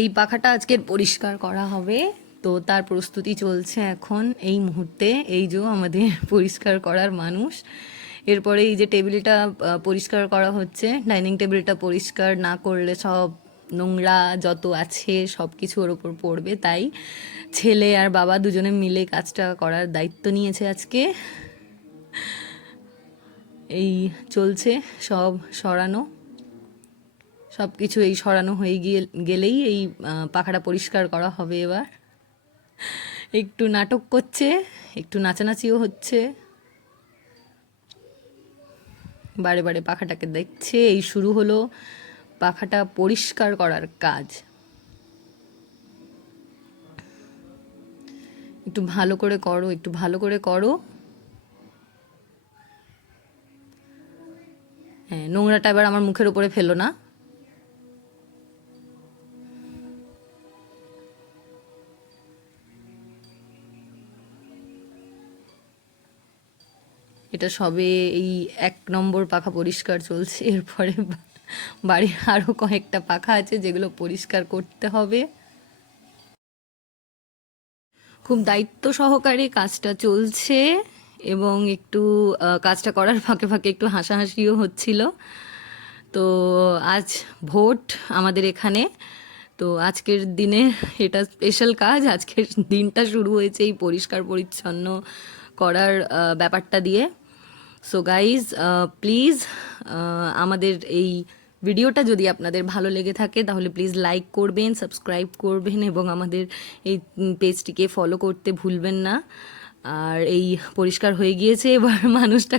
এই পাখাটা আজকের পরিষ্কার করা হবে, তো তার প্রস্তুতি চলছে এখন এই মুহূর্তে। এই যে আমাদের পরিষ্কার করার মানুষ। এরপরে এই যে টেবিলটা পরিষ্কার করা হচ্ছে, ডাইনিং টেবিলটা পরিষ্কার না করলে সব নোংরা যত আছে সব কিছু ওর ওপর পড়বে, তাই ছেলে আর বাবা দুজনে মিলে কাজটা করার দায়িত্ব নিয়েছে আজকে। এই চলছে সব সরানো, সব কিছু এই সরানো হয়ে গেলেই এই পাখাটা পরিষ্কার করা হবে। এবার একটু নাটক করছে, একটু নাচানাচিও হচ্ছে, বারে বারে পাখাটাকে দেখছে। এই শুরু হলো পাখাটা পরিষ্কার করার কাজ। একটু ভালো করে করো, একটু ভালো করে করো। হ্যাঁ, নোংরাটা এবার আমার মুখের উপরে ফেলো না। এটা সবে এই 1 নম্বর পাখা পরিষ্কার চলছে। এরপরে বাড়ির আরও কয়েকটা পাখা আছে যেগুলো পরিষ্কার করতে হবে। খুব দায়িত্ব সহকারে কাজটা চলছে, এবং একটু কাজটা করার ফাঁকে ফাঁকে একটু হাসাহাসিও হচ্ছিল। তো আজ ভোট আমাদের এখানে, তো আজকের দিনে এটা স্পেশাল কাজ। আজকের দিনটা শুরু হয়েছে এই পরিষ্কার পরিচ্ছন্ন করার ব্যাপারটা দিয়ে। সো গাইজ, প্লিজ আমাদের এই ভিডিওটা যদি আপনাদের ভালো লেগে থাকে তাহলে প্লিজ লাইক করবেন, সাবস্ক্রাইব করবেন, এবং আমাদের এই পেজটিকে ফলো করতে ভুলবেন না। আর এই পরিষ্কার হয়ে গিয়েছে, এবার মানুষটা